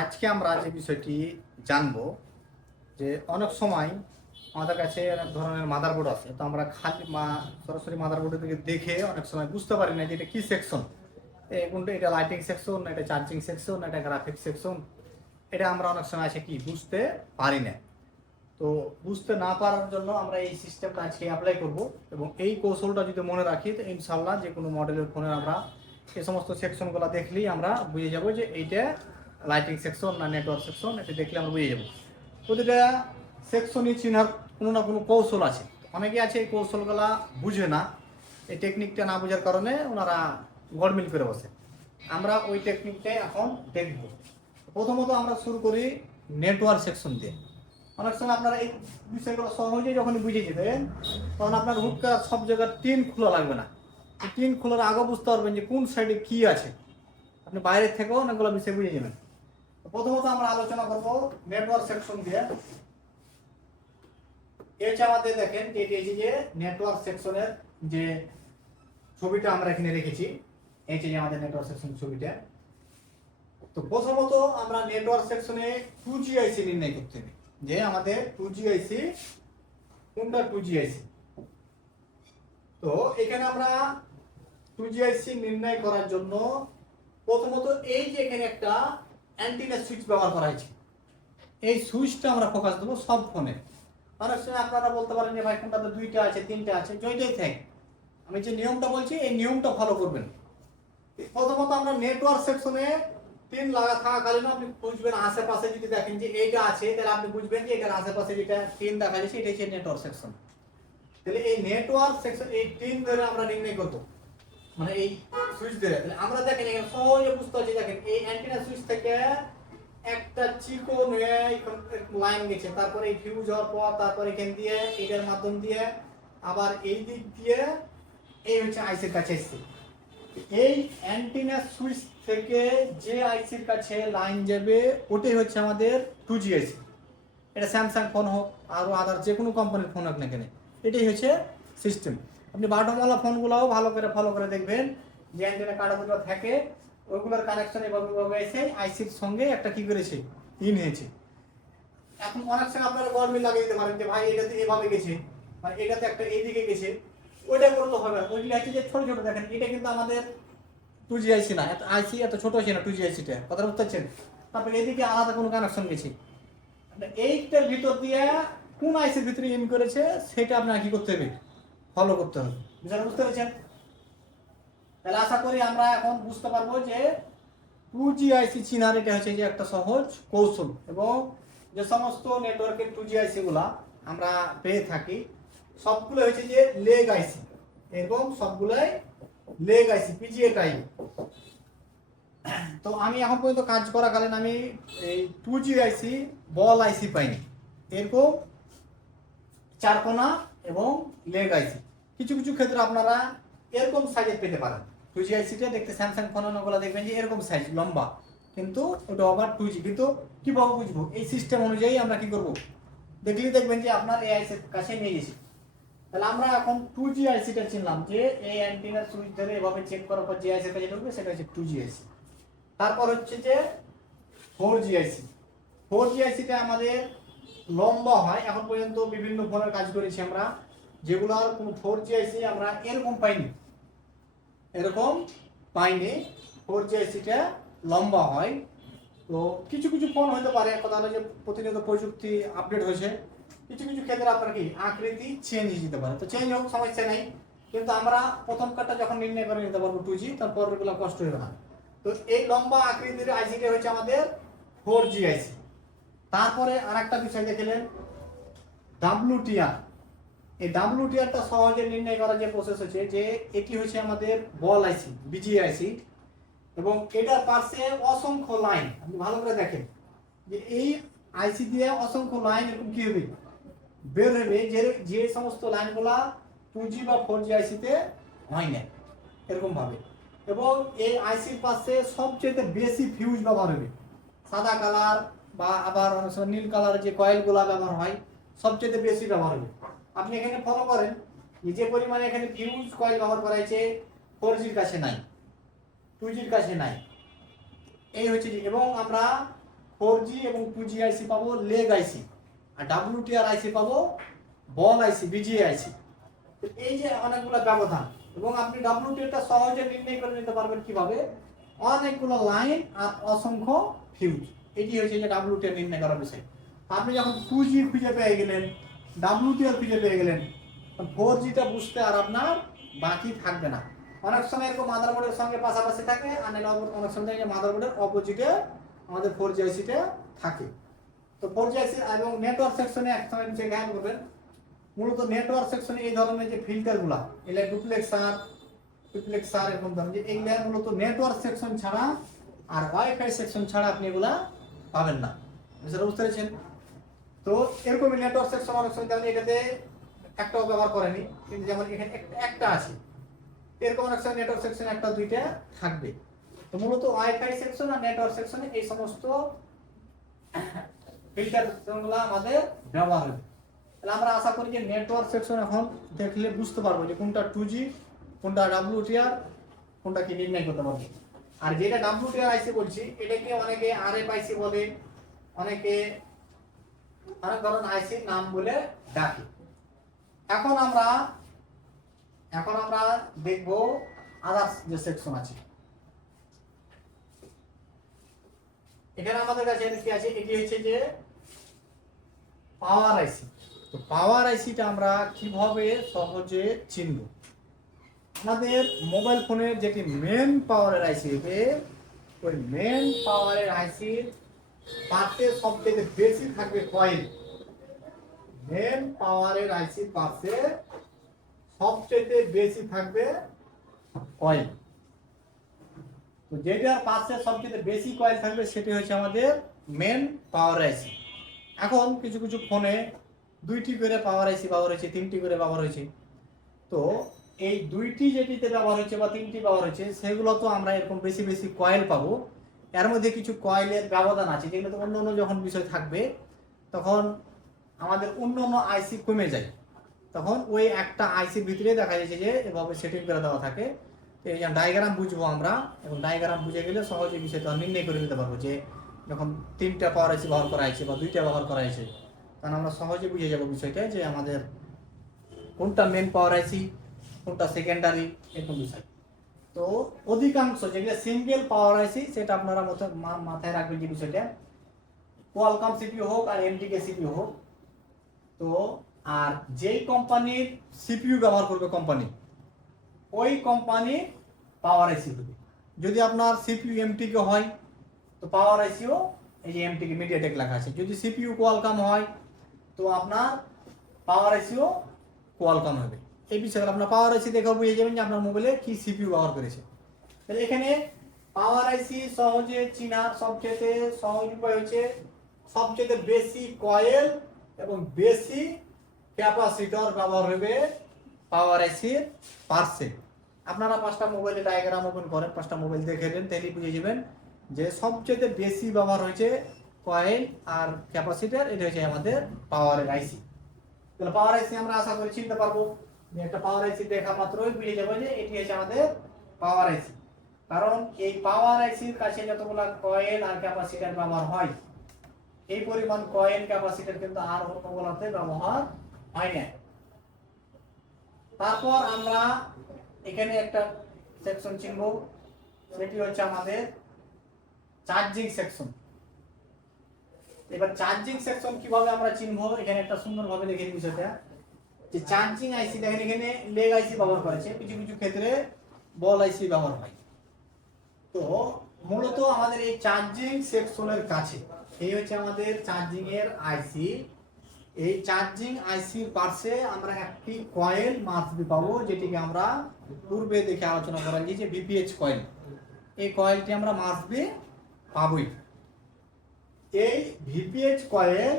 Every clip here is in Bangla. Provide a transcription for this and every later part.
আজকে আমরা যে বিষয়টি জানবো যে অনেক সময় আমাদের কাছে অনেক ধরনের মাদারবোর্ড আছে, তো আমরা সরাসরি মাদারবোর্ডের দিকে দেখে অনেক সময় বুঝতে পারি না যে এটা কি সেকশন, কোনটা, এটা লাইটিং সেকশন, এটা চার্জিং সেকশন, এটা গ্রাফিক্স সেকশন। এটা আমরা অনেক সময় আছে কি বুঝতে পারি না। তো বুঝতে না পারার জন্য আমরা এই সিস্টেমটা আজকে অ্যাপ্লাই করব, এবং এই কৌশলটা যদি মনে রাখি তো ইনশাল্লাহ যে কোনো মডেলের ফোনে আমরা এই সমস্ত সেকশনগুলো দেখলেই আমরা বুঝে যাব যে এইটা লাইটিং সেকশন না নেটওয়ার্ক সেকশন। এটা দেখলে আমরা বুঝে যাব। প্রতিটা সেকশনই চিনার কোনো না কোনো কৌশল আছে। অনেকে আছে এই কৌশলগুলা বুঝে না, এই টেকনিকটা না বোঝার কারণে ওনারা গড়মিল করে বসে। আমরা ওই টেকনিকটাই এখন দেখব। প্রথমত আমরা শুরু করি নেটওয়ার্ক সেকশন দিয়ে। অনেক সময় আপনারা এই বিষয়গুলো সহজেই যখন বুঝে যাবেন তখন আপনার হুট করে সব জায়গায় টিন খোলা লাগবে না। টিন খোলার আগে বুঝতে পারবেন যে কোন সাইডে কি আছে। আপনি বাইরের থেকেও অনেকগুলো বিষয় বুঝে যাবেন। প্রথমত আমরা আলোচনা করব নেটওয়ার্ক সেকশন দিয়ে। এই যে আমাদের দেখেন এটি যে নেটওয়ার্ক সেকশনের যে ছবিটা আমরা এখানে রেখেছি, এই যে আমাদের নেটওয়ার্ক সেকশন ছবিটা। তো প্রথমত আমরা নেটওয়ার্ক সেকশনে 2G আইসি নির্ণয় করতে হবে, যে আমাদের 2G আইসি কোনটা 2G আইসি। তো এখানে আমরা 2G আইসি নির্ণয় করার জন্য প্রথমত এই যে এখানে একটা অ্যান্টিনা সুইচ ব্যবহার করা হয়েছে, এই সুইচটা আমরা ফোকাস দেবো সব ফোনে। অনেক সময় আপনারা বলতে পারেন যে ভাই কোনটাতে দুইটা আছে, তিনটা আছে, যেটাই থাক, আমি যে নিয়মটা বলছি এই নিয়মটা ফলো করবেন। প্রথমত আমরা নেটওয়ার্ক সেকশনে পিন লাগা থাকাকালীন আপনি বুঝবেন আশেপাশে যদি দেখেন যে এইটা আছে, তাহলে আপনি বুঝবেন যে এটার আশেপাশে যেটা পিন দেখা যাচ্ছে এটা হচ্ছে নেটওয়ার্ক সেকশন। তাহলে এই নেটওয়ার্ক সেকশন এই পিন ধরে আমরা নির্ণয় করব, মানে এই সুইচ ধরে। তাহলে আমরা দেখেন এখানে সহজে বুঝতে পারছি, দেখেন এই অ্যান্টেনা সুইচ থেকে একটা চিকন লাইন গেছে, তারপরে এই ফিউজ হওয়ার পর তারপরে এখান দিয়ে এটার মাধ্যম দিয়ে আবার এই দিক দিয়ে এই হচ্ছে আইসির কাছে এসছে। এই অ্যান্টেনা সুইচ থেকে যে আইসির কাছে লাইন যাবে ওটাই হচ্ছে আমাদের 2G আইসি। এটা স্যামসাং ফোন হোক আরও আদার যে কোনো কোম্পানির ফোন হোক না কেন, এটাই হচ্ছে সিস্টেম। আপনি বাটনওয়ালা ফোনগুলোও ভালো করে ফলো করে দেখবেন যে অ্যান্টেনা কাটাগুলো থাকে ওইগুলোর কানেকশন এভাবে এসে আইসির সঙ্গে একটা কি করেছে ইন হয়েছে। এখন অনেক সময় আপনারা গরমিল লাগিয়ে দিতে পারেন যে ভাই এটাতে এভাবে গেছে, মানে এটাতে একটা এইদিকে গেছে, ওইটা করলে হবে না। ওইগুলো হচ্ছে যে ছোট ছোট দেখেন, এটা কিন্তু আমাদের 2G আইসি না, এত আইসি এত ছোট আছে না 2G আইসিটা, কথা বুঝতে পারছেন। তারপরে এদিকে আলাদা কোনো কানেকশন গেছে, এইটার ভিতর দিয়ে কোন আইসির ভিতরে ইন করেছে সেটা আপনার কি করতে হবে, ফলো করতে হবে। বুঝতে পেরেছেন? তাহলে আশা করি আমরা এখন বুঝতে পারবো যে 2G আইসি চিনার এটা হচ্ছে যে একটা সহজ কৌশল। এবং যে সমস্ত নেটওয়ার্কের 2G আইসি গুলা আমরা পেয়ে থাকি সবগুলো হচ্ছে যে লেগ আইসি, এবং সবগুলাই লেগ আইসি পিজিএ টাইপ। তো আমি এখন পর্যন্ত কাজ করাকালীন আমি এই 2G আইসি বল আইসি পাইনি, এরকম চারকোনা এবং লেগ আইসি। কিছু কিছু ক্ষেত্রে আপনারা এরকম সাইজের পেতে পারেন। 2G আইসিটা দেখতে স্যামসাং ফোনগুলো দেখবেন যে এরকম সাইজ লম্বা, কিন্তু ওটা আবার 2G। কিন্তু কিভাবে বুঝবো, এই সিস্টেম অনুযায়ী আমরা কি করব, দেখলেই দেখবেন যে আপনার এই আইসির কাছে নিয়ে গেছি। তাহলে আমরা এখন 2G আইসিটা চিনলাম যে এই অ্যান্টেনার সুইচ ধরে এভাবে চেক করার পর যে আইসির কাছে ঢুকবে সেটা হচ্ছে 2G আইসি। তারপর হচ্ছে যে 4G আইসি। 4G আইসিটা আমাদের লম্বা হয়। এখন পর্যন্ত বিভিন্ন ফোনের কাজ করেছি আমরা, যেগুলোর কোনো 4G আইসি আমরা এরকম পাইনি, এরকম পাইনি। 4G আইসিটা লম্বা হয়। তো কিছু কিছু ফোন হতে পারে, কথা হলো যে প্রতিনিয়ত প্রযুক্তি আপডেট হয়েছে, কিছু কিছু ক্ষেত্রে আপনার কি আকৃতি চেঞ্জ হয়ে যেতে পারে। তো চেঞ্জ হোক, সমস্যা নেই, কিন্তু আমরা প্রথম কার্ডটা যখন নির্ণয় করে নিতে পারবো 2G, তারপর এগুলো কষ্ট হবে না। তো এই লম্বা আকৃতির আইসিটা হচ্ছে আমাদের 4G আইসি। তারপরে আরেকটা বিষয় দেখলেন WTR। এই WTRটা সহজে নির্ণয় করার যে প্রসেস হচ্ছে যে এটি হচ্ছে আমাদের বল আইসি বিজিএ আইসি, এবং এটার পাশে অসংখ্য লাইন। আপনি ভালো করে দেখেন যে এই আইসি দিয়ে অসংখ্য লাইন এরকম কি হবে, বের হবে, যে সমস্ত লাইনগুলা 2G বা 4G আইসিতে হয় না এরকম ভাবে। এবং এই আইসির পাশে সবচেয়ে বেশি ফিউজ ব্যবহার হবে, সাদা কালার বা আবার নীল কালারের যে কয়েলগুলা ব্যবহার হয় সবচেয়ে বেশি ব্যবহার হবে। আপনি এখানে ফলো করেন যে পরিমাণে এখানে ফিউজ কয়েল ব্যবহার করা হয়েছে 4Gর কাছে নাই, 2Gর কাছে নাই, এই হচ্ছে। এবং আমরা 4G এবং 2G আইসি পাবো লেগ আইসি, আর WTR আইসি পাবো বল আইসি, বিজিএ আইসি। এই যে অনেকগুলো ব্যবধান, এবং আপনি WTR সহজে নির্ণয় করে নিতে পারবেন কিভাবে, অনেকগুলো লাইন আর অসংখ্য ফিউজ। এটি হচ্ছে যে WTR নির্ণয় করার বিষয়। আপনি যখন 2G খুঁজে পেয়ে গেলেন, WTR খুঁজে পেয়ে গেলেন, 4Gটা বুঝতে আর আপনার বাকি থাকবে না। অনেক সময় এরকম মাদারবোর্ডের সঙ্গে পাশাপাশি থাকে, আর অনেক সময় মাদারবোর্ডের অপোজিটে আমাদের 4G আইসিটা থাকে। তো 4G আইসি এবং নেটওয়ার্ক সেকশনে এক সময় নিচে খেয়াল করবেন, মূলত নেটওয়ার্ক সেকশনে এই ধরনের যে ফিল্টারগুলা, এগুলা ডুপ্লেক্সার এরকম ধরনের, এইগুলা মূলত নেটওয়ার্ক সেকশন ছাড়া আর ওয়াইফাই সেকশন ছাড়া আপনি এগুলা পাবেন না। বুঝতে পেরেছেন? তো এরকমই নেটওয়ার্ক সেকশন অনেক সময় যেমন এটাতে একটাও ব্যবহার করেনি, কিন্তু যেমন এখানে একটা আছে, এরকম অনেক সময় নেটওয়ার্ক সেকশন একটা দুইটা থাকবে। তো মূলত ওয়াইফাই সেকশন আর নেটওয়ার্ক সেকশনে এই সমস্ত ফিল্টারগুলো আমাদের ব্যবহার হবে। তাহলে আমরা আশা করি যে নেটওয়ার্ক সেকশন এখন দেখলে বুঝতে পারবো যে কোনটা 2G, কোনটা WTR, কোনটা কি নির্ণয় করতে পারবো। আর যেটা WTR আইসি বলছি, এটাকে অনেকে RF আইসি বলে, অনেকে অনেক ধরনের আইসির নাম বলে ডাকে। এখন আমরা দেখব আদার্স যে সেকশন আছে। এখানে আমাদের কাছে কি আছে, এটি হচ্ছে যে পাওয়ার আইসি। তো পাওয়ার আইসিটা আমরা কিভাবে সহজে চিনব? আমাদের মোবাইল ফোনের যেটি মেন পাওয়ারের আইসি, ওই মেন পাওয়ারের আইসির পাশে সবচেয়ে বেশি থাকবে কয়েল। মেন পাওয়ারের আইসির পাশে সবচেয়ে বেশি থাকবে কয়েল। তো যেটার পাশে সবচেয়ে বেশি কয়েল থাকবে সেটি হচ্ছে আমাদের মেন পাওয়ার আইসি। এখন কিছু কিছু ফোনে 2টি করে পাওয়ার আইসি ব্যবহার হয়েছে, 3টি করে ব্যবহার হয়েছে। তো এই 2টি যেটিতে ব্যবহার হচ্ছে বা 3টি ব্যবহার হচ্ছে, সেগুলো তো আমরা এরকম বেশি বেশি কয়েল পাবো। এর মধ্যে কিছু কয়েলের ব্যবধান আছে, যেগুলো তো অন্য অন্য যখন বিষয় থাকবে তখন আমাদের অন্য অন্য আইসি কমে যায়। তখন ওই একটা আইসির ভিতরে দেখা যাচ্ছে যে এভাবে সেটিং করে দেওয়া থাকে। তো এই যে ডায়াগ্রাম বুঝবো আমরা, এবং ডায়াগ্রাম বুঝে গেলে সহজে বিষয়টা নির্ণয় করে নিতে পারবো যে যখন 3টা পাওয়ার আইসি ব্যবহার করা হয়েছে বা 2টা ব্যবহার করা হয়েছে, কারণ আমরা সহজে বুঝে যাব বিষয়টা যে আমাদের কোনটা মেন পাওয়ার আইসি, কোনটা সেকেন্ডারি, এরকম বিষয়। তো অধিকাংশ যেগুলো সিঙ্গেল পাওয়ার আইসি, সেটা আপনারা মাথায় রাখবেন যে বিষয়টা, কোয়ালকম সিপিইউ হোক আর এমটিকে সিপিইউ হোক। তো আর যেই কোম্পানির সিপিইউ ব্যবহার করবে কোম্পানি, ওই কোম্পানির পাওয়ার আইসি হবে। যদি আপনার সিপিইউ এমটিকে হয় তো পাওয়ার আইসিও এই যে এমটিকে মিডিয়াটেক লেখা আছে। যদি সিপিইউ কোয়ালকম হয় তো আপনার পাওয়ার আইসিও কোয়ালকম হবে। এই বিষয়গুলো আপনার পাওয়ার আইসি দেখে বুঝে যাবেন যে আপনার মোবাইলে কি সিপিইউ ব্যবহার করেছে। তাহলে এখানে পাওয়ার আইসি সহজে চিনার সবচেয়ে সহজ উপায় হচ্ছে সবচেয়ে বেশি কয়েল এবং বেশি ক্যাপাসিটর ব্যবহার হবে পাওয়ার আইসির পার্সে। আপনারা 5টা মোবাইলে ডায়াগ্রাম ওপেন করেন, 5টা মোবাইল দেখে নেন, তাহলে বুঝে যাবেন যে সবচেয়ে বেশি ব্যবহার হয়েছে কয়েল আর ক্যাপাসিটর। এটা হচ্ছে আমাদের পাওয়ারের আইসি। তাহলে পাওয়ার আইসি আমরা আশা করি চিনতে পারবো। একটা পাওয়ার আইসি দেখা মাত্রই বুঝে যাবো যে এটি হচ্ছে আমাদের পাওয়ার আইসি, কারণ এই পাওয়ার আইসির কাছে যতগুলো কয়েল আর ক্যাপাসিটর ব্যবহার হয়, এই পরিমাণ কয়েল ক্যাপাসিটর কিন্তু আর অন্যগুলোতে ব্যবহার হয় না। তারপর আমরা এখানে একটা সেকশন চিনব, সেটি হচ্ছে আমাদের চার্জিং সেকশন। এবার চার্জিং সেকশন কিভাবে আমরা চিনব, এখানে একটা সুন্দরভাবে দেখে বিষয়টা যে চার্জিং আইসি দেখেন এখানে লেগ আইসি ব্যবহার করেছে, কিছু কিছু ক্ষেত্রে বল আইসি ব্যবহার হয়। তো মূলত আমাদের এই চার্জিং সেকশনের কাছে এই হচ্ছে আমাদের চার্জিং এর আইসি। এই চার্জিং আইসির পাশে আমরা একটি কয়েল মাস্ট পাবো, যেটিকে আমরা পূর্বে দেখে আলোচনা করা হয়েছে যে ভিপিএইচ কয়েল। এই কয়েলটি আমরা মাস্ট পাবই। এই ভিপিএইচ কয়েল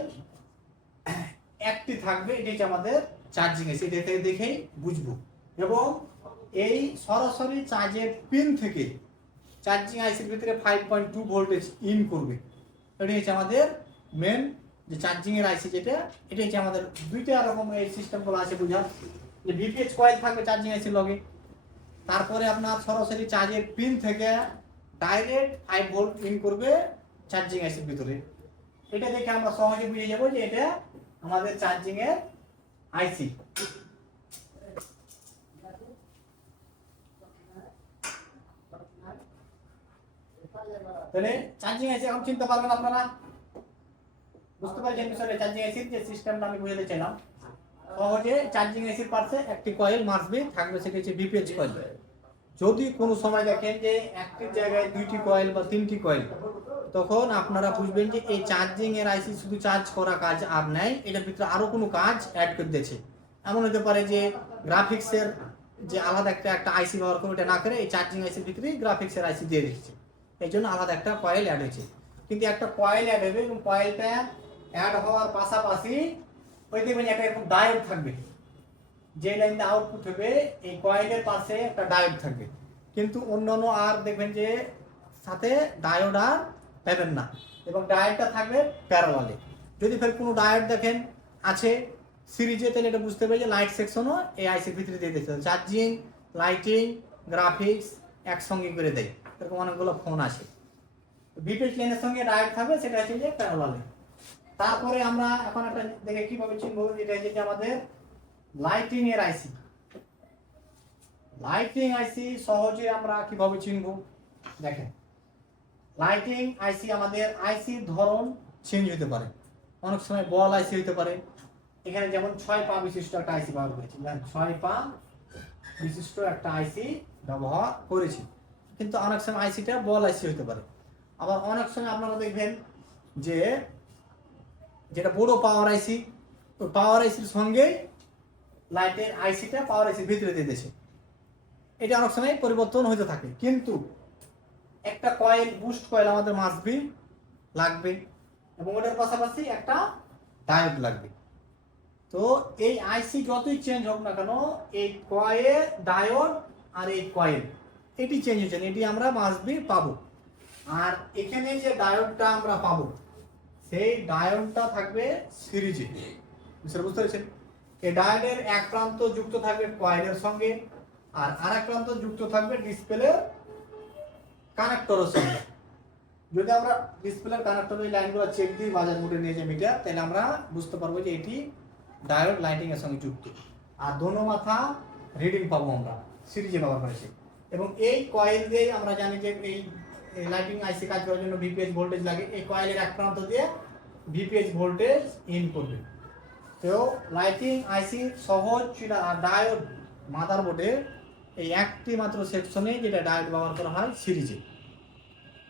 একটি থাকবে, এটি হচ্ছে আমাদের চার্জিং আইসি। এটা দেখেই বুঝবো। এবং এই সরাসরি চার্জের পিন থেকে চার্জিং আইসির ভিতরে 5.2 ভোল্টেজ ইন করবে। এটি হচ্ছে আমাদের মেন যে চার্জিং এর আইসি, যেটা এটা হচ্ছে আমাদের 2টা রকম এই সিস্টেমগুলো আছে বুঝা, যে ভিপিএইচ কয়েল থাকবে চার্জিং আইসির লগে, তারপরে আপনার সরাসরি চার্জের পিন থেকে ডাইরেক্ট 5 ভোল্ট ইন করবে চার্জিং আইসির ভিতরে। এটা দেখে আমরা সহজে বুঝে যাব যে এটা আমাদের চার্জিং এর আইসি। তাহলে চার্জিং আইসি এখন চিনতে পারবেন আপনারা, বুঝতে পারছেন বিষয়টা? চার্জিং আইসির যে সিস্টেমটা আমি বুঝাতে চাইলাম, সহজে চার্জিং আইসির পাশে একটি কয়েল মাসবে থাকবে, সেটা হচ্ছে বিপিএইচ কয়েল। যদি কোনো সময় দেখেন যে একটি জায়গায় দুইটি কয়েল বা তিনটি কয়েল, তখন আপনারা বুঝবেন যে এই চার্জিং এর আইসি শুধু চার্জ করা কাজ আর নাই, এটার ভিতরে আরো কোনো কাজ অ্যাড করে দিয়েছে। এমন হতে পারে যে গ্রাফিক্সের যে আলাদা একটা আইসি ব্যবহার করে ওটা না করে এই চার্জিং আইসির ভিতরে গ্রাফিক্সের আইসি দিয়ে রেখেছে, এই জন্য আলাদা একটা কয়েল অ্যাড হয়েছে। কিন্তু একটা কয়েল অ্যাড হবে এবং কয়েলটা অ্যাড হওয়ার পাশাপাশি ওই দেখবেন একটা এরকম ডায়োড থাকবে, যে লাইনটা আউটপুট হবে এই কয়েলের পাশে একটা ডায়োড থাকবে। কিন্তু অন্যান্য আর দেখবেন যে সাথে ডায়োড আর পাবেন না, এবং ডায়োডটা থাকবে প্যারালালে। যদি ফের কোনো ডায়োড দেখেন আছে সিরিজে, তাহলে এটা বুঝতে হবে যে লাইট সেকশনও এই আইসির ভিতরে দিয়ে দিতে হবে। চার্জিং, লাইটিং, গ্রাফিক্স একসঙ্গে করে দেয়, এরকম অনেকগুলো ফোন আছে। বিপিএইচ লাইনের সঙ্গে ডায়োড থাকবে, সেটা হচ্ছে যে প্যারালালে। তারপরে আমরা এখন একটা দেখে কিভাবে চিনবো, এটা হচ্ছে যে আমাদের লাইটিং এর আইসি। লাইটিং আইসি সহজে আমরা কিভাবে চিনবো দেখেন, লাইটিং আইসি আমাদের আইসির ধরন চেঞ্জ হতে পারে। অনেক সময় বল আইসি হতে পারে, এখানে যেমন 6 পা বিশিষ্ট একটা আইসি ব্যবহার করেছি, 6 পা বিশিষ্ট একটা আইসি ব্যবহার করেছি। কিন্তু অনেক সময় আইসিটা বল আইসি হতে পারে। আবার অনেক সময় আপনারা দেখবেন যে যেটা বড় পাওয়ার আইসি, ওই পাওয়ার আইসির সঙ্গে লাইটের আইসিটা পাওয়ার আইসির ভিতরে দিয়ে দিয়েছে। এটা অনেক সময় পরিবর্তন হতে থাকে। কিন্তু একটা কয়েল, বুস্ট কয়েল আমাদের মাসবি লাগবে, এবং ওটার পাশাপাশি একটা ডায়োড লাগবে। তো এই আইসি যতই চেঞ্জ হোক না কেন, এই কয়েল, ডায়োড আর এই কয়েল এটি চেঞ্জ হচ্ছে না, এটি আমরা মাসবি পাবো। আর এখানে যে ডায়োডটা আমরা পাবো, সেই ডায়োডটা থাকবে সিরিজে। বুঝতে পেরেছেন? এই ডায়োডের এক প্রান্ত যুক্ত থাকবে কয়েলের সঙ্গে, আর আরেক প্রান্ত যুক্ত থাকবে ডিসপ্লের কানেক্টরের সঙ্গে। যদি আমরা ডিসপ্লের কানেক্টরের লাইনগুলো চেক দিই, বাজার মোডে নিয়ে যাই মিটার, তাহলে আমরা বুঝতে পারবো যে এটি ডায়োড লাইটিং এর সঙ্গে যুক্ত। আর দোনো মাথা রিডিং পাবো আমরা, সিরিজে ব্যবহার করেছি। এবং এই কয়েল দিয়ে আমরা জানি যে এই লাইটিং আইসি কাজ করার জন্য ভিপিএইচ ভোল্টেজ লাগে। এই কয়েলের এক প্রান্ত দিয়ে ভিপিএইচ ভোল্টেজ ইন করবে। তো লাইটিং আইসি সহজ ছিল। আর ডায়োড মাদারবোর্ডে এই একটি মাত্র সেকশনে যেটা ডায়োড ব্যবহার করা হয় সিরিজে,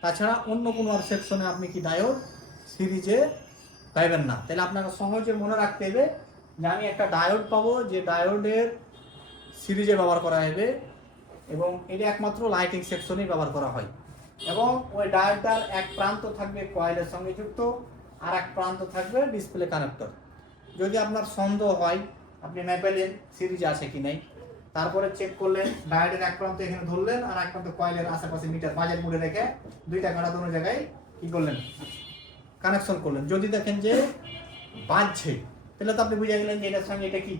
তাছাড়া অন্য কোনো আর সেকশনে আপনি কি ডায়োড সিরিজে পাইবেন না। তাহলে আপনাকে সহজে মনে রাখতে হবে যে আমি একটা ডায়োড পাবো, যে ডায়োডের সিরিজে ব্যবহার করা হবে, এবং এটা একমাত্র লাইটিং সেকশনেই ব্যবহার করা হয়। এবং ওই ডায়োডটার এক প্রান্ত থাকবে কয়েলের সঙ্গে যুক্ত, আর এক প্রান্ত থাকবে ডিসপ্লে কানেক্টর। যদি আপনার সন্দেহ হয়, আপনি না পেলেন সিরিজ আছে কি নাই, তারপরে চেক করলেন, ডায়োডের এক প্রান্ত এখানে ধরলেন, আর এক প্রান্ত কয়েলের আশেপাশে মিটার বাজার মোডে রেখে দুইটা কাটা দুটো জায়গায় কি করলেন, কানেকশন করলেন। যদি দেখেন যে বাজছে, তাহলে তো আপনি বুঝে গেলেন যে এটার সঙ্গে এটা কি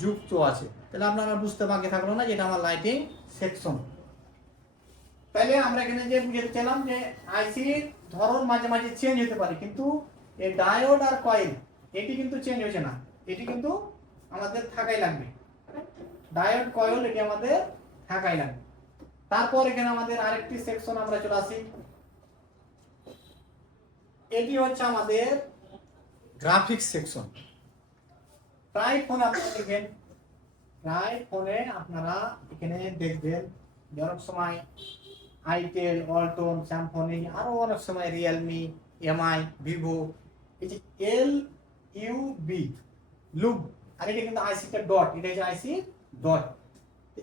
যুক্ত আছে। তাহলে আপনারা বুঝতে বাকি থাকলো না যে এটা আমার লাইটিং সেকশন। তাহলে আমরা এখানে যে বুঝতে চাইলাম যে আইসির ধরন মাঝে মাঝে চেঞ্জ হতে পারে, কিন্তু এই ডায়োড আর কয়েল এটি কিন্তু চেঞ্জ হচ্ছে না, এটি কিন্তু আমাদের থাকাই লাগবে। ডায়োড, কয়েল এটি আমাদের থাকাই লাগবে। তারপর এখানে আমাদের আরেকটি সেকশন আমরা চলে আসি, এটি হচ্ছে আমাদের গ্রাফিক্স সেকশন। প্রায় ফোনে আপনারা দেখবেন, প্রায় ফোনে আপনারা এখানে দেখবেন যে অনেক সময় আইটেল, ওয়ালটন, স্যামসং, আরো অনেক সময় রিয়েলমি, এমআই, ভিভো, এই যে LUB লুপ, আর এটা কিন্তু আইসিটা ডট, এটা হচ্ছে আইসি ডট।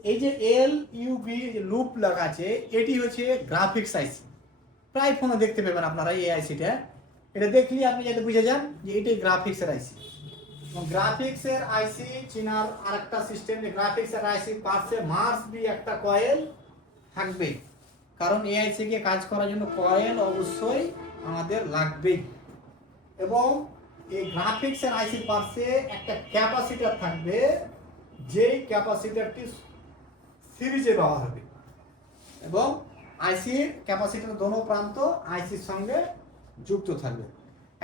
এই যে LUB লুপ লাগা আছে, এটি হচ্ছে গ্রাফিক্স আইসি। প্রায় ফোনে দেখতে পাবেন আপনারা এই আইসিটা। এটা দেখলে আপনি যাতে বুঝে যান যে এটাই গ্রাফিক্সের আইসি। গ্রাফিক্সের আইসি চিনার আরেকটা সিস্টেম, যে গ্রাফিক্সের আইসি পাশে মাস্ট বি একটা কয়েল থাকবে, কারণ এই আইসি কে কাজ করার জন্য কয়েল অবশ্যই আমাদের লাগবে। এবং এই গ্রাফিক্সের আইসির পাশে একটা ক্যাপাসিটর থাকবে, যেই ক্যাপাসিটরটি সিরিজে ব্যবহার হবে, এবং আইসির ক্যাপাসিটর দোনো প্রান্ত আইসির সঙ্গে যুক্ত থাকবে।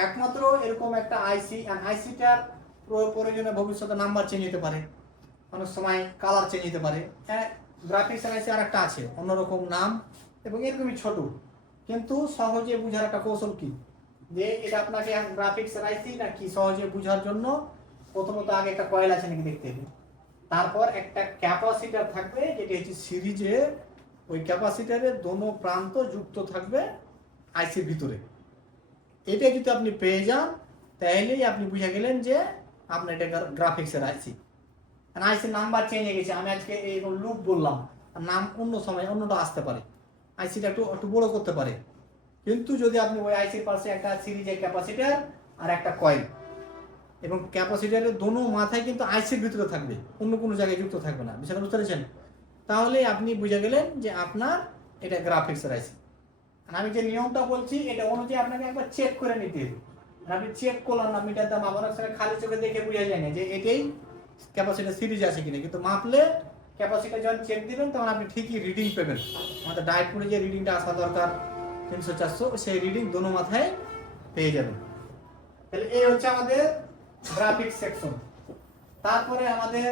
একমাত্র এরকম একটা আইসি, আইসিটার প্রয়োজনে ভবিষ্যতে নাম্বার চেঞ্জ হতে পারে, অনেক সময় কালার চেঞ্জ হতে পারে। হ্যাঁ, গ্রাফিক্স আইসি আর একটা আছে অন্যরকম নাম এবং এরকমই ছোট, কিন্তু সহজে বোঝার একটা কৌশল কি, যে এটা আপনাকে গ্রাফিক্স আইসি না কি সহজে বোঝার জন্য প্রথমত আগে একটা কয়েল আছে নাকি দেখতে হবে, তারপর একটা ক্যাপাসিটার থাকবে যেটি হচ্ছে সিরিজে, ওই ক্যাপাসিটারের দোনো প্রান্ত যুক্ত থাকবে আইসির ভিতরে। এটা যদি আপনি পেয়ে যান তাহলেই আপনি বুঝে গেলেন যে আপনার এটা গ্রাফিক্সের আইসি। আইসির নাম্বার চেঞ্জ হয়ে গেছে, আমি আজকে এই লুপ বললাম, নাম অন্য সময় অন্যটা আসতে পারে, আইসিটা একটু বড় করতে পারে। কিন্তু যদি আপনি ওই আইসির পাশে একটা সিরিজের ক্যাপাসিটার আর একটা কয়েল, এবং ক্যাপাসিটারের দোনো মাথায় কিন্তু আইসির ভিতরে থাকবে, অন্য কোনো জায়গায় যুক্ত থাকবে না, বিষয়টা বুঝতে পেরেছেন? তাহলে আপনি বুঝে গেলেন যে আপনার এটা গ্রাফিক্সের আইসি। আমি যে নিয়মটা বলছি এটা অনুযায়ী আপনাকে একবার চেক করে নিতে হবে। আপনি চেক করলাম না, মিটার দাম অনেক সময় খালি চোখে দেখে বোঝা যায় না যে এটাই ক্যাপাসিটার সিরিজ আছে কিনা, কিন্তু মাপলে ক্যাপাসিটার যখন চেক দিবেন তখন আপনি ঠিকই রিডিং পাবেন। আমাদের ডায়েট করে যে রিডিংটা আসা দরকার 300-400, সেই রিডিং দোনো মাথায় পেয়ে যাবেন। তাহলে এই হচ্ছে আমাদের গ্রাফিক্স সেকশন। তারপরে আমাদের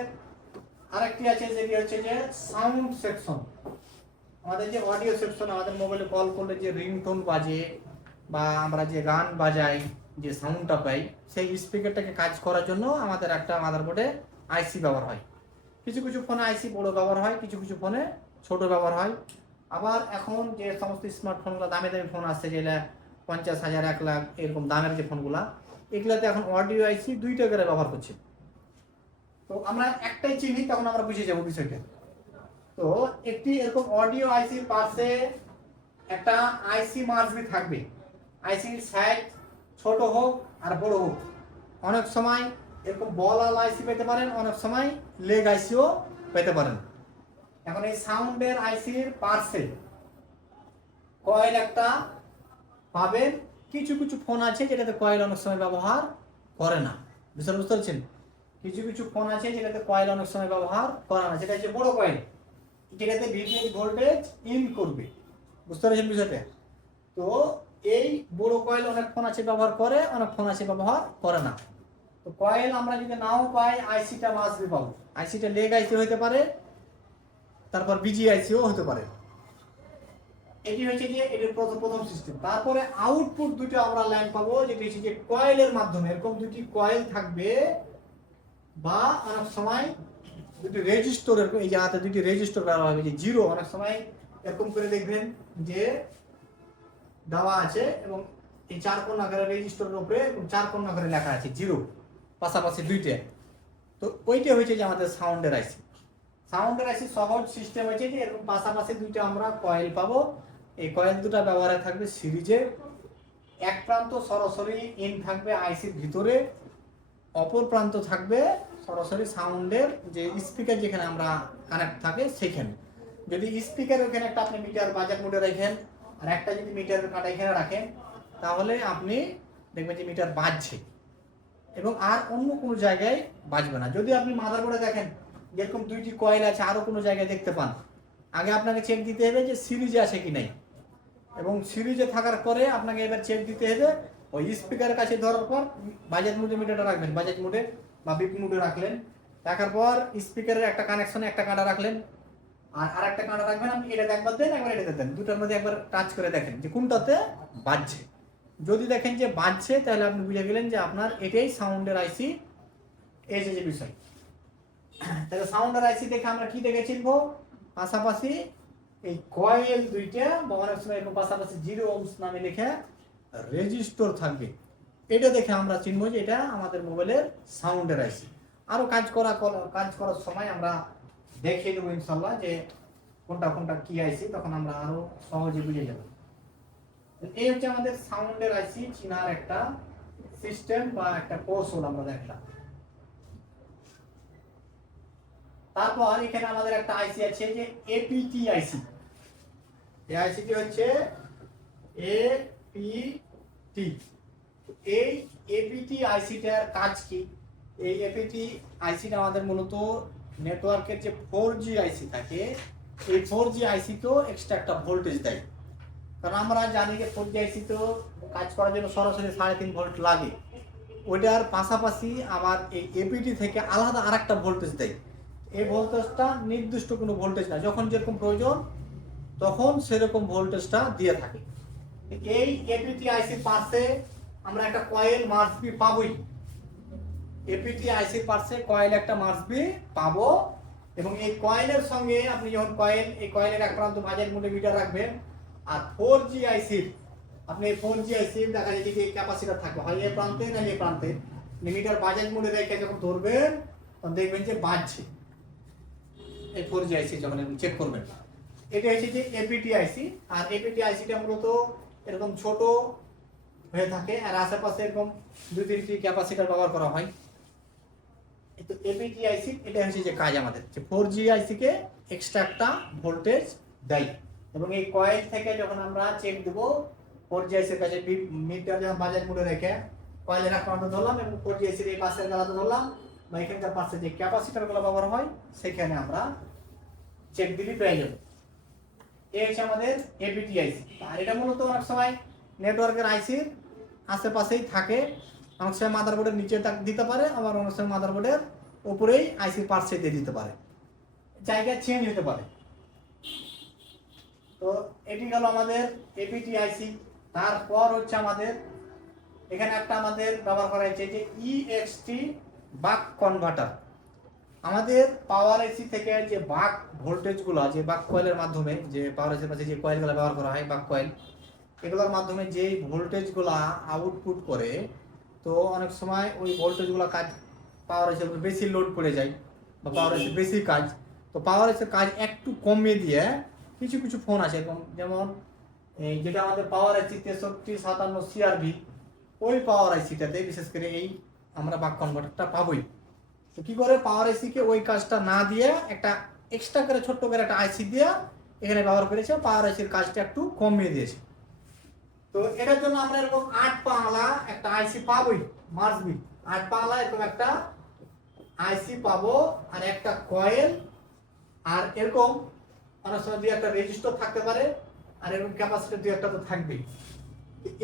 আরেকটি আছে যেটি হচ্ছে যে সাউন্ড সেকশন। আমাদের যে অডিও সেকশন, আমাদের মোবাইলে কল করলে যে রিংটোন বাজে বা আমরা যে গান বাজাই, যে সাউন্ডটা পাই, সেই স্পিকারটাকে কাজ করার জন্য আমাদের একটা মাদারবোর্ডে আইসি ব্যবহার হয়। কিছু কিছু ফোনে আইসি বড় ব্যবহার হয়, কিছু কিছু ফোনে ছোট ব্যবহার হয়। আবার এখন যে সমস্ত স্মার্টফোনগুলো দামি দামি ফোন আসছে, যেগুলা 50,000 1 লাখ এরকম দামের যে ফোনগুলা, এগুলাতে এখন অডিও আইসি 2টা করে ব্যবহার করছে। তো আমরা একটাই চিনি, তখন আমরা বুঝে যাবো বিষয়টা। তো একটি এরকম অডিও আইসির পাশে একটা আইসি মার্জবি থাকবে। আইসির সাইজ ছোট হোক আর বড় হোক, অনেক সময় এরকম বল আল আইসি পেতে পারেন, অনেক সময় লেগ আইসিও পেতে পারেন। এখন এই সাউন্ডের আইসির পাশে কয়েল একটা পাবেন। কিছু কিছু ফোন আছে যেটাতে কয়েল অনেক সময় ব্যবহার করে না, বুঝতে পারছেন? কিছু কিছু ফোন আছে যেটাতে কয়েল অনেক সময় ব্যবহার করে না, যেটা হচ্ছে বড় কয়েল, যেটাতে ভিভিএস ভোল্টেজ ইন করবে, বুঝতে পারছেন বিষয়টা? তো এই বড় কয়েল অনেক ফোন আছে ব্যবহার করে, অনেক ফোন আছে ব্যবহার করে না। তো কয়েল আমরা যদি নাও পাই, আইসিটা মাস্ট পাবো। আইসিটা লেগ আইসি হতে পারে, তারপর বিজি আইসিও হতে পারে। এটি হচ্ছে যে এটির প্রথম সিস্টেম। তারপরে আউটপুট দুটো আমরা লাইন পাবো, যেটি হচ্ছে যে কয়েলের মাধ্যমে এরকম দুটি কয়েল থাকবে, বা অনেক সময় দুটি রেজিস্টর, এরকম এই যে হাতে দুটি রেজিস্টর ব্যবহার হবে, যে জিরো অনেক সময় এরকম করে দেখবেন যে দেওয়া আছে, এবং এই 4 কোণ আকারে রেজিস্টরের উপরে 4 কোণ আকারে লেখা আছে জিরো, পাশাপাশি দুইটা। তো ওইটা হচ্ছে যে আমাদের সাউন্ডের আইসি। সাউন্ডের আইসি সহজ সিস্টেম হচ্ছে যে এরকম পাশাপাশি দুইটা আমরা কয়েল পাবো। এই কয়েল দুটো ব্যবহারে থাকবে সিরিজে, এক প্রান্ত সরাসরি ইন থাকবে আইসির ভিতরে, অপর প্রান্ত থাকবে সরাসরি সাউন্ডের যে স্পিকার যেখানে আমরা কানেক্ট থাকে সেখানে। যদি স্পিকার ওখানে একটা আপনি মিটার বাজার মোডে রাখেন, আর একটা যদি মিটারের কাঁটা এখানে রাখেন, তাহলে আপনি দেখবেন যে মিটার বাজছে, এবং আর অন্য কোনো জায়গায় বাজবে না। যদি আপনি মাদারবোর্ডে দেখেন যেরকম দুইটি কয়েল আছে, আরো কোনো জায়গায় দেখতে পান, আগে আপনাকে চেক দিতে হবে যে সিরিজে আছে কি নাই, এবং সিরিজে থাকার পরে আপনাকে এবার চেক দিতে হবে ওই স্পিকারের কাছে ধরার পর বাজাজ মোডে মিটারটা রাখবেন, বাজাজ মোডে বা বিপি মোডে রাখলেন, রাখার পর স্পিকারের একটা কানেকশনে একটা কাঁটা রাখলেন, আর আরেকটা কাঁটা রাখবেন। আপনি এটা একবার দেন, একবার এটা দেন, দুটার মধ্যে একবার টাচ করে দেখেন যে কোনটাতে বাজছে। যদি দেখেন যে বাজছে, তাহলে আপনি বুঝে গেলেন যে আপনার এটাই সাউন্ডের আইসি। এই যে বিষয়, তাহলে সাউন্ডের আইসি দেখে আমরা কি দেখে চিনবো? পাশাপাশি এই কয়েল দুইটা বা অনেক সময় এরকম পাশাপাশি 0 ohms নামে লেখা রেজিস্টর থাকবে, এটা দেখে আমরা চিনবো যে এটা আমাদের মোবাইলের সাউন্ডের আইসি। আরো কাজ করার সময় আমরা দেখিয়ে দেবো ইনশাল্লাহ যে কোনটা কোনটা কি আইসি, তখন আমরা আরো সহজে বুঝে যাব। এই হচ্ছে আমাদের সাউন্ডের আইসি চিনার একটা সিস্টেম বা একটা কৌশল আমরা দেখলাম। তারপর এখানে আমাদের একটা আইসি আছে যে এপিটি আইসি। এই আইসিটি হচ্ছে এপিটি। এই এপিটি আইসিটার কাজ কি? এই এপিটি আইসিটা আমাদের মূলত নেটওয়ার্কের যে 4G আইসি থাকে, এই 4G আইসি তো এক্সট্রা একটা ভোল্টেজ দেয়। কারণ আমরা জানি যে 4G আইসি তো কাজ করার জন্য সরাসরি 3.5 ভোল্ট লাগে, ওইটার পাশাপাশি আবার এই এপিটি থেকে আলাদা আরেকটা ভোল্টেজ দেয়। এই ভোল্টেজটা নির্দিষ্ট কোনো ভোল্টেজ না, যখন যেরকম প্রয়োজন তখন সেরকম ভোল্টেজটা দিয়ে থাকে। এই এপিটি আইসির পাশে আমরা একটা কয়েল মার্সবি পাবোই, এপিটি আইসির পাশে কয়েল একটা মার্সবি পাবো, এবং এই কয়েলের সঙ্গে আপনি যখন এই কয়েলের এক প্রান্ত বাজার মধ্যে মিটার রাখবেন, আর 4G আইসির আপনি 4G আইসির দেখা যায় যে ক্যাপাসিটার থাকবে হয় এই প্রান্তে না এই প্রান্তে, মিটার বাজার মোডে রেখে যখন ধরবেন তখন দেখবেন যে বাজছে। এই 4G আইসি যখন আপনি চেক করবেন, এটা হচ্ছে যে এপিটি আইসি। আর এপিটি আইসিটা মূলত এরকম ছোট হয়ে থাকে, আর আশেপাশে এরকম 2-3টি ক্যাপাসিটার ব্যবহার করা হয়। তো এপিটি আইসি এটা হচ্ছে যে কাজ আমাদের, যে 4G আইসি কে এক্সট্রা একটা ভোল্টেজ দেয়, এবং এই কয়েল থেকে যখন আমরা চেক দেব 4G আইসির কাছে মিটার যখন বাজার মোডে রেখে কয়েলের এক প্রান্ত ধরলাম এবং 4G আইসির এই পাশের গালাতে ধরলাম বা এখানকার পাশে যে ক্যাপাসিটারগুলো ব্যবহার হয় সেখানে আমরা চেক দিলে পেয়ে যাবো। এই হচ্ছে আমাদের এপিটি আইসি। আর এটা মূলত অনেক সময় নেটওয়ার্কের আইসির আশেপাশেই থাকে, অনেক সময় মাদারবোর্ডের নিচে দিতে পারে, আবার অনেক সময় মাদারবোর্ডের উপরেই আইসির পাশে দিয়ে দিতে পারে, জায়গা চেঞ্জ হতে পারে। তো এটি হলো আমাদের এপিটি আইসি। তারপর হচ্ছে আমাদের এখানে একটা আমাদের ব্যবহার করা হয়েছে যে ইএক্সটি বাক কনভার্টার। আমাদের পাওয়ার আইসি থেকে যে বাক ভোল্টেজগুলো, যে বাক কয়েলের মাধ্যমে যে পাওয়ার আইসির পাশে যে কয়েলগুলো ব্যবহার করা হয় বাক কয়েল, এগুলোর মাধ্যমে যেই ভোল্টেজগুলা আউটপুট করে, তো অনেক সময় ওই ভোল্টেজগুলো কাজ পাওয়ার আইসি বেশি লোড করে যায় বা পাওয়ার আইসি বেশি কাজ, তো পাওয়ার আইসির কাজ একটু কমিয়ে দিয়ে কিছু কিছু ফোন আছে এরকম, যেমন এই যেটা আমাদের পাওয়ার আইসি 6357 CRV, ওই পাওয়ার আইসিটাতে বিশেষ করে এই আমরা বাক কনভার্টারটা পাবোই। তো কি করে পাওয়ার আইসি কে ওই কাজটা না দিয়ে একটা এক্সট্রা করে ছোট্ট করে একটা আইসি দিয়ে এখানে ব্যবহার করেছে, পাওয়ার আইসির কাজটা একটু কমিয়ে দিয়েছে। তো এটার জন্য আমরা এরকম 8 পাওয়ালা একটা আইসি পাবোই, মার্সবি 8 পাওয়ালা এরকম একটা আইসি পাবো, আর একটা কয়েল, আর এরকম অনেক সময় দুই একটা রেজিস্টার থাকতে পারে, আর এরকম ক্যাপাসিটর দুই একটা তো থাকবেই।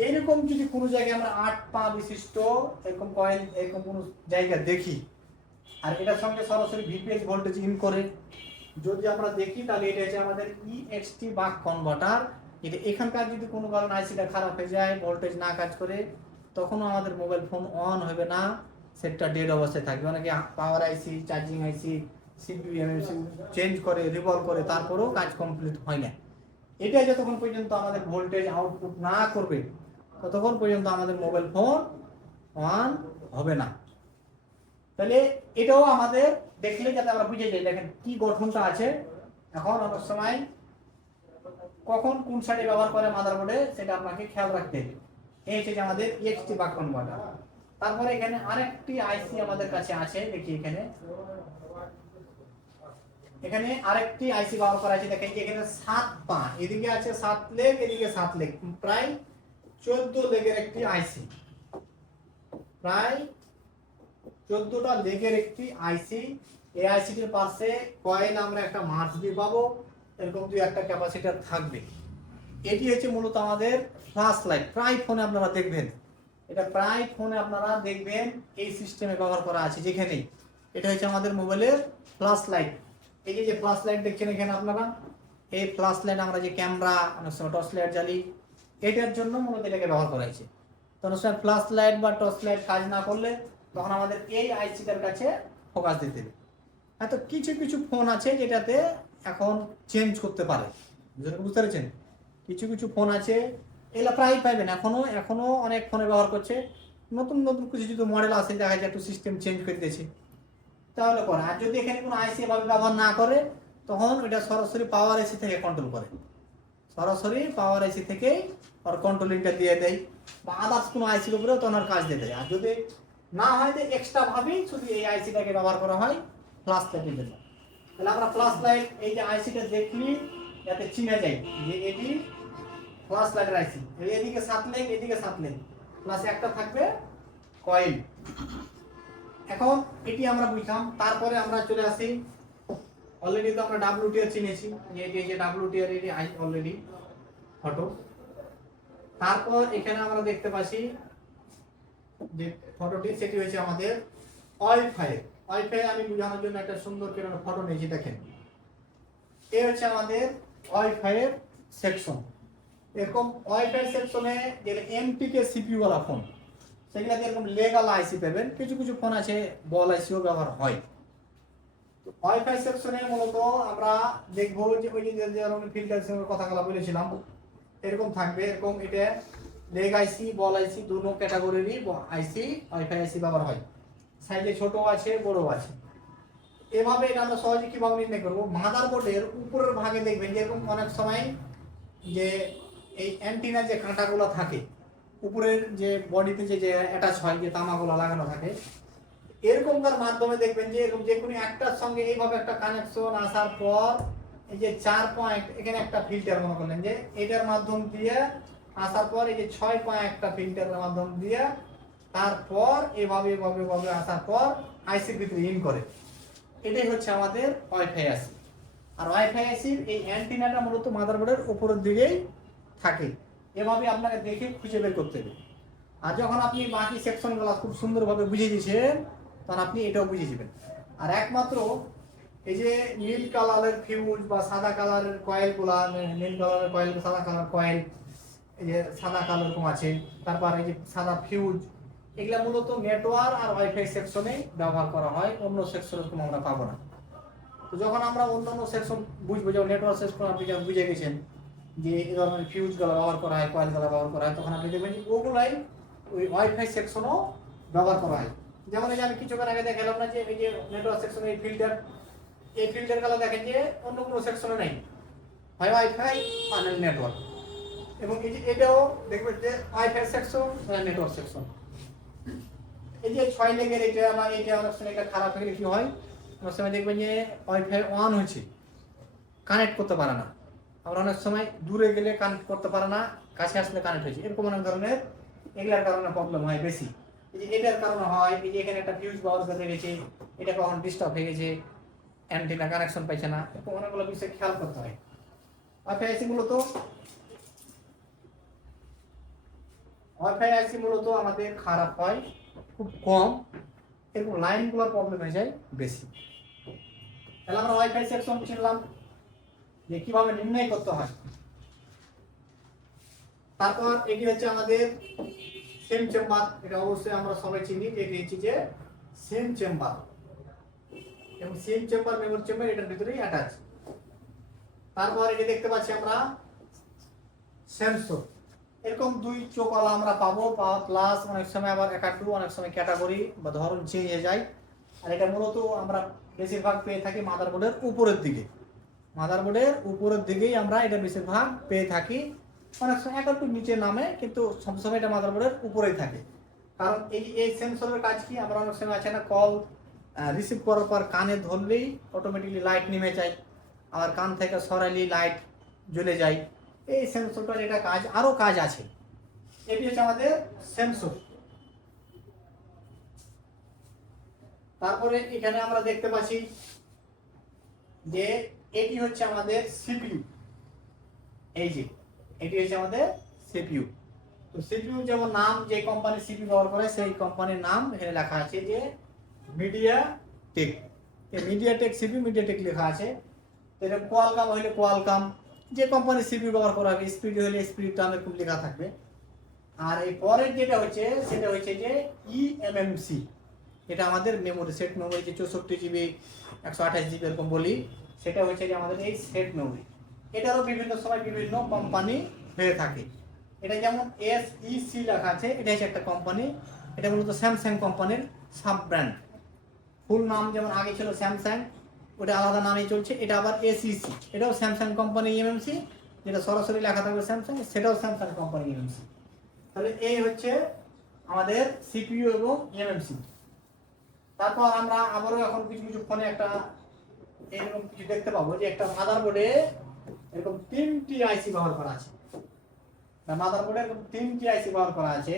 এইরকম যদি কোনো জায়গায় আমরা 8 পা বিশিষ্ট এরকম কয়েল এরকম কোনো জায়গা দেখি, আর এটার সঙ্গে সরাসরি ভিপিএস ভোল্টেজ ইন করে যদি আমরা দেখি, তাহলে এটা হচ্ছে আমাদের ইএক্সটি বাক কনভার্টার। এটা এখানকার যদি কোনো কারণে আইসিটা খারাপ হয়ে যায়, ভোল্টেজ না কাজ করে, তখনও আমাদের মোবাইল ফোন অন হবে না, সেটটা ডেড অবস্থায় থাকবে। অনেকে power IC, charging IC, CPU EMMC change করে, রিভলভ করে, তারপরেও কাজ কমপ্লিট হয় না। এটা যতক্ষণ পর্যন্ত আমাদের ভোল্টেজ আউটপুট না করবে ততক্ষণ পর্যন্ত আমাদের মোবাইল ফোন অন হবে না। তাহলে এটাও আমাদের দেখলে যাতে আমরা বুঝে যাই, দেখেন কি গঠনটা আছে। এখন অনেক সময় কখন কোন সাইডে ব্যবহার করে মাদারবোর্ডে সেটা আপনাকে খেয়াল রাখতে হবে। এই হচ্ছে আমাদের ইএক্সটি বাক কনভার্টার। তারপরে এখানে আরেকটি আইসি আমাদের কাছে আছে, দেখি এখানে আরেকটি আইসি ব্যবহার করা আছে। দেখেন এখানে 7 পা, এদিকে আছে 7 লেগ, এদিকে 7 লেগ, প্রায় 14 লেগের একটি আইসি, প্রায় 14টা লেগের একটি আইসি। এই আইসিটির পাশে কয়েল আমরা একটা মার্সবি পাবো, এরকম দুই একটা ক্যাপাসিটার থাকবে। এটি হচ্ছে মূলত আমাদের ফ্ল্যাশ লাইট। প্রায় ফোনে আপনারা দেখবেন, এটা প্রায় ফোনে আপনারা দেখবেন এই সিস্টেমে ব্যবহার করা আছে। যেখানে এটা হচ্ছে আমাদের মোবাইলের ফ্ল্যাশ লাইট। এই যে ফ্ল্যাশ লাইট দেখছেন এখানে আপনারা, এই ফ্ল্যাশ লাইট আমরা যে ক্যামেরা, অনেক সময় টর্চ লাইট জ্বালি, এটার জন্য মূলত এটাকে ব্যবহার করা হয়েছে। তো অনেক সময় ফ্ল্যাশ লাইট বা টর্চ লাইট কাজ না করলে তখন আমাদের এই আইসিটার কাছে ফোকাস দিতে হবে। হয়তো কিছু কিছু ফোন আছে যেটাতে এখন চেঞ্জ করতে পারে, বুঝতে পেরেছেন? কিছু কিছু ফোন আছে, এগুলো প্রায় পাইবেন, এখনো অনেক ফোনে ব্যবহার করছে। নতুন নতুন কিছু যদি মডেল আসে, দেখা যায় একটু সিস্টেম চেঞ্জ করে দিয়েছে, তাহলে করে। আর যদি এখানে কোনো আইসি ভাবে ব্যবহার না করে, তখন ওইটা সরাসরি পাওয়ার আইসি থেকে কন্ট্রোল করে, সরাসরি পাওয়ার আইসি থেকেই আর কন্ট্রোলিংটা দিয়ে দেয়, বা আদার্স কোনো আইসির উপরেও তো ওনার কাজ দিয়ে দেয়। আর যদি না হয়, তো এক্সট্রা ভাবেই শুধু এই আইসিটাকে ব্যবহার করা হয় ফ্ল্যাশ লাইটের জন্য। তাহলে আমরা ফ্ল্যাশ লাইট এই যে আইসিটা দেখলি যাতে চিনা যায় যে এটি ফ্ল্যাশ লাইটের আইসি। এদিকে 7 লেগ, এদিকে 7 লেগ, প্লাস একটা থাকবে কয়েল। এখন এটি আমরা বুঝলাম। তারপরে আমরা চলে আসি, অলরেডি তো আমরা WTR চিনেছি, যে এই যে WTR এটি অলরেডি ফটো। তারপর এখানে আমরা দেখতে পাচ্ছি যে ফটোটি, সেটি হচ্ছে আমাদের ওয়াইফাই। ওয়াইফাই আমি বোঝানোর জন্য একটা সুন্দর করে ফটো নিয়েছি, দেখেন। এই হচ্ছে আমাদের ওয়াইফাই এর সেকশন। এরকম ওয়াইফাই সেকশনে যে এমটিকে সিপিইউ ওয়ালা ফোন, সেগুলাতে এরকম লেগাল আইসি পাবেন। কিছু কিছু ফোন আছে বল আইসিও ব্যবহার হয়। তো ওয়াইফাই সেকশনে মূলত আমরা দেখবো যে ওই যে যেরকম ফিল্টার সঙ্গে কথাগুলো বলেছিলাম, এরকম থাকবে। এরকম এটা লেগ আইসি, বল আইসি দুটো ক্যাটাগরিরই আইসি, ওয়াইফাই আইসি ব্যবহার হয়। সাইজে ছোট আছে, বড় আছে। এভাবে এটা আমরা সহজে কিভাবে নির্ণয় করবো, মাদারবোর্ডের উপরের ভাগে দেখবেন যেরকম অনেক সময় যে এই অ্যান্টিনা যে কাঁটাগুলো থাকে উপরের যে বডিতে যে অ্যাটাচ হয়, যে তামাগুলো লাগানো থাকে, এরকমকার মাধ্যমে দেখবেন যে এরকম যে কোনো একটার সঙ্গে এইভাবে একটা কানেকশন আসার পর এই যে 4 পয়েন্ট এখানে একটা ফিল্টার মনে করলেন যে এটার মাধ্যম দিয়ে আসার পর এই যে 6 পয়েন্ট একটা ফিল্টারের মাধ্যম দিয়ে তারপর এভাবে এভাবে এভাবে আসার পর আইসির ভিতরে ইন করে। এটাই হচ্ছে আমাদের ওয়াইফাই আইসি। আর ওয়াইফাই আইসির এই অ্যান্টিনাটা মূলত মাদারবোর্ডের উপরের দিকেই থাকে। এভাবে আপনাকে দেখে খুঁজে বের করতে হবে। আর যখন আপনি বাকি সেকশনগুলো খুব সুন্দরভাবে বুঝে দিয়েছেন, তখন আপনি এটাও বুঝে যাবেন। আর একমাত্র এই যে নীল কালারের ফিউজ বা সাদা কালারের কয়েলগুলা, নীল কালারের কয়েল, সাদা কালার কয়েল, এই যে সাদা কালার এরকম আছে, তারপর এই যে সাদা ফিউজ, এগুলা মূলত নেটওয়ার্ক আর ওয়াইফাই সেকশনে ব্যবহার করা হয়, অন্য সেকশনে কোনো আমরা পাবো না। তো যখন আমরা অন্যান্য সেকশন বুঝবো, যেমন নেটওয়ার্ক সেকশন আপনি যখন বুঝে গেছেন যে এই ধরনের ফিউজগুলো ব্যবহার করা হয়, কয়েলগুলো ব্যবহার করা হয়, তখন আপনি দেখবেন যে ওগুলাই ওই ওয়াইফাই সেকশনও ব্যবহার করা হয়। যেমন এই যে আমি কিছুক্ষণ আগে দেখালাম না যে এই যে নেটওয়ার্ক সেকশনে এই ফিল্টার, এই ফিল্টারগুলো দেখেন যে অন্য কোনো সেকশনে নেই, হয় ওয়াইফাই আর নেটওয়ার্ক। এবং এই যে এটাও দেখবেন যে ওয়াইফাই সেকশন, নেটওয়ার্ক সেকশন। এই যে 6 লেগের এটা বা এটা অনেক সময় এটা খারাপ হলে কি হয়, অনেক সময় দেখবেন যে ওয়াইফাই অন হয়েছে, কানেক্ট করতে পারে না। আমরা অনেক সময় দূরে গেলে কানেক্ট করতে পারে না, কাছে আসলে কানেক্ট হয়েছে, এরকম অনেক ধরনের এগুলার কারণে প্রবলেম হয় বেশি। এই যে এটার কারণে হয়, এই যে এখানে একটা ফিউজ ব্যবহার করে গেছে, এটা কখন ডিস্টার্ব হয়ে গেছে, অ্যান্টিনা কানেকশন পাইছে না, এরকম অনেকগুলো বিষয় খেয়াল করতে হয়। ওয়াইফাই আইসি মূলত আমাদের খারাপ হয় খুব কম, এরকম লাইনগুলোর প্রবলেম হয়ে যায় বেশি। তাহলে আমরা ওয়াইফাই সেকশন চিনলাম যে কিভাবে নির্ণয় করতে হয়। তারপর এটি হচ্ছে আমাদের সেম চেম্বার। এটা অবশ্যই আমরা সবাই চিনি যে এটি হচ্ছে যে সেম চেম্বার, এবং সেম চেম্বার মেমোরি চেম্বার এটার ভিতরেই অ্যাটাচ। তারপর এটি দেখতে পাচ্ছি আমরা সেন্সর। এরকম দুই চোখওয়ালা আমরা পাবো, প্লাস অনেক সময় আবার একাডু, অনেক সময় ক্যাটাগরি বা ধরন চেঞ্জ হয়ে যায়। আর এটা মূলত আমরা বেশিরভাগ পেয়ে থাকি মাদারবোর্ডের উপরের দিকে। মাদারবোর্ডের উপরের দিকেই আমরা এটা বেশিরভাগ পেয়ে থাকি। অনেক সময় একটু নিচে নামে, কিন্তু সবসময় এটা মাদারবোর্ডের উপরেই থাকে। কারণ এই সেন্সরের কাজ কি, আমরা অনেক সময় আছে না কল রিসিভ করার পর কানে ধরলেই অটোমেটিকলি লাইট নেমে যায়, আবার কান থেকে সরাইলেই লাইট জ্বলে যায়। এই সেন্সরটার এটা কাজ, আরো কাজ আছে। এটি হচ্ছে আমাদের সেন্সর। তারপরে এখানে আমরা দেখতে পাচ্ছি যে এটি হচ্ছে আমাদের সিপিইউ। এই যে এটি হচ্ছে আমাদের সিপিইউ। তো সিপিইউ যেমন নাম, যে কোম্পানি সিপিইউ ব্যবহার করে সেই কোম্পানির নাম এখানে লেখা আছে যে মিডিয়াটেক। এই মিডিয়াটেক সিপিইউ, মিডিয়াটেক লেখা আছে। এটা কোয়ালকাম হইলে কোয়ালকাম, যে কোম্পানির সিপিইউ ব্যবহার করা হবে, স্পিড হলে স্পিড নাম এরকম লেখা থাকবে। আর এই পরের যেটা হচ্ছে সেটা হচ্ছে যে ইএমএমসি। এটা আমাদের মেমোরি, সেট মেমোরি, যে 64 জিবি 128 জিবি এরকম বলি, সেটা হচ্ছে যে আমাদের এই সেট মেমোরি। এটারও বিভিন্ন সময় বিভিন্ন কোম্পানি হয়ে থাকে। এটা যেমন এসইসি লেখা আছে, এটা হচ্ছে একটা কোম্পানি, এটা মূলত স্যামসাং কোম্পানির সাব ব্র্যান্ড। ফুল নাম যেমন আগে ছিল স্যামসাং, ওটা আলাদা নামেই চলছে। এটা আবার এসইসি, এটাও স্যামসাং কোম্পানি ইএমএমসি, যেটা সরাসরি লেখা থাকবে স্যামসাং, সেটাও স্যামসাং কোম্পানি ইএমএমসি। তাহলে এই হচ্ছে আমাদের সিপিইউ এবং ইএমএমসি। তারপর আমরা আবারও এখন কিছু কিছু ফোনে একটা এরকম কিছু দেখতে পাবো যে একটা মাদারবোর্ডে এরকম 3টি আইসি ব্যবহার করা আছে। মাদারবোর্ডে এরকম 3টি আইসি ব্যবহার করা আছে।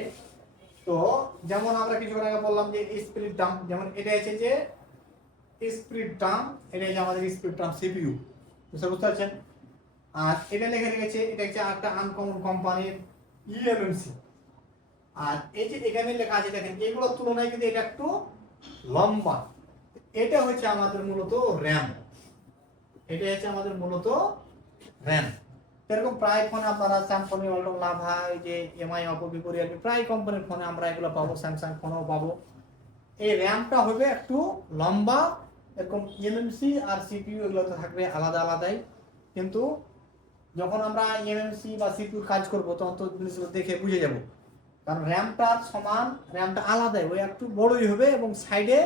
তো যেমন আমরা কিছুক্ষণ আগে বললাম যে স্পিড ডাম্প, যেমন এটা হচ্ছে যে স্পিড ডাম্প, এটা হচ্ছে আমাদের স্পিড ডাম্প সিপিইউ, বুঝতে পারছেন। আর এটা লিখে রেখেছে, এটা হচ্ছে একটা আনকমন কোম্পানির ইএমএমসি। আর এই যে এখানে লেখা আছে দেখেন, এগুলোর তুলনায় কিন্তু এটা একটু লম্বা। এটা হচ্ছে আমাদের মূলত র্যাম, এটা হচ্ছে আমাদের মূলত র্যাম। এরকম প্রায় ফোনে আপনারা স্যামসাং, ওয়ালটন, লাভা, এই যে এমআই, অপো, ভিভো, রিয়েলমি, প্রায় কোম্পানির ফোনে আমরা এগুলো পাবো, স্যামসাং ফোনেও পাবো। এই র্যামটা হবে একটু লম্বা, এরকম এমএমসি আর সিপিইউ এগুলোতে থাকবে আলাদা আলাদাই। কিন্তু যখন আমরা এমএমসি বা সিপিইউর কাজ করব তখন তো জিনিসগুলো দেখে বুঝে যাব, কারণ র্যামটার সমান, র্যামটা আলাদাই, ওই একটু বড়ই হবে এবং সাইডে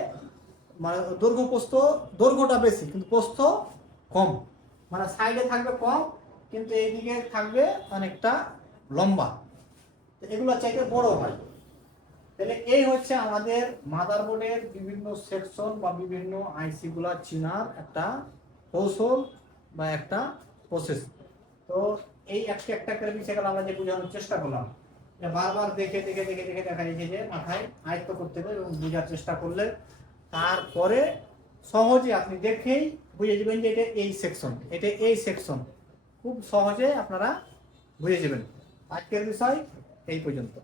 মানে দৈর্ঘ্য প্রস্থ, দৈর্ঘ্যটা বেশি কিন্তু প্রস্থ কম, মানে সাইডে থাকবে কম কিন্তু এইদিকে থাকবে অনেকটা লম্বা, তো এগুলো চাইতে বড় হয়। তাহলে এই হচ্ছে আমাদের মাদারবোর্ডের বিভিন্ন সেকশন বা বিভিন্ন আইসি গুলা চেনার একটা কৌশল বা একটা প্রসেস। তো এই একটা একটা করে বিষয়গুলো আমরা যে বোঝানোর চেষ্টা করলাম, বারবার দেখে দেখে দেখে দেখে দেখা যাচ্ছে যে মাথায় আয়ত্ত করতে হবে এবং বোঝার চেষ্টা করলে তারপরে সহজে আপনি দেখেই বুঝে যাবেন যে এটা এই সেকশন, এটা এই সেকশন, খুব সহজে আপনারা বুঝে যাবেন। আজকের বিষয় এই পর্যন্ত।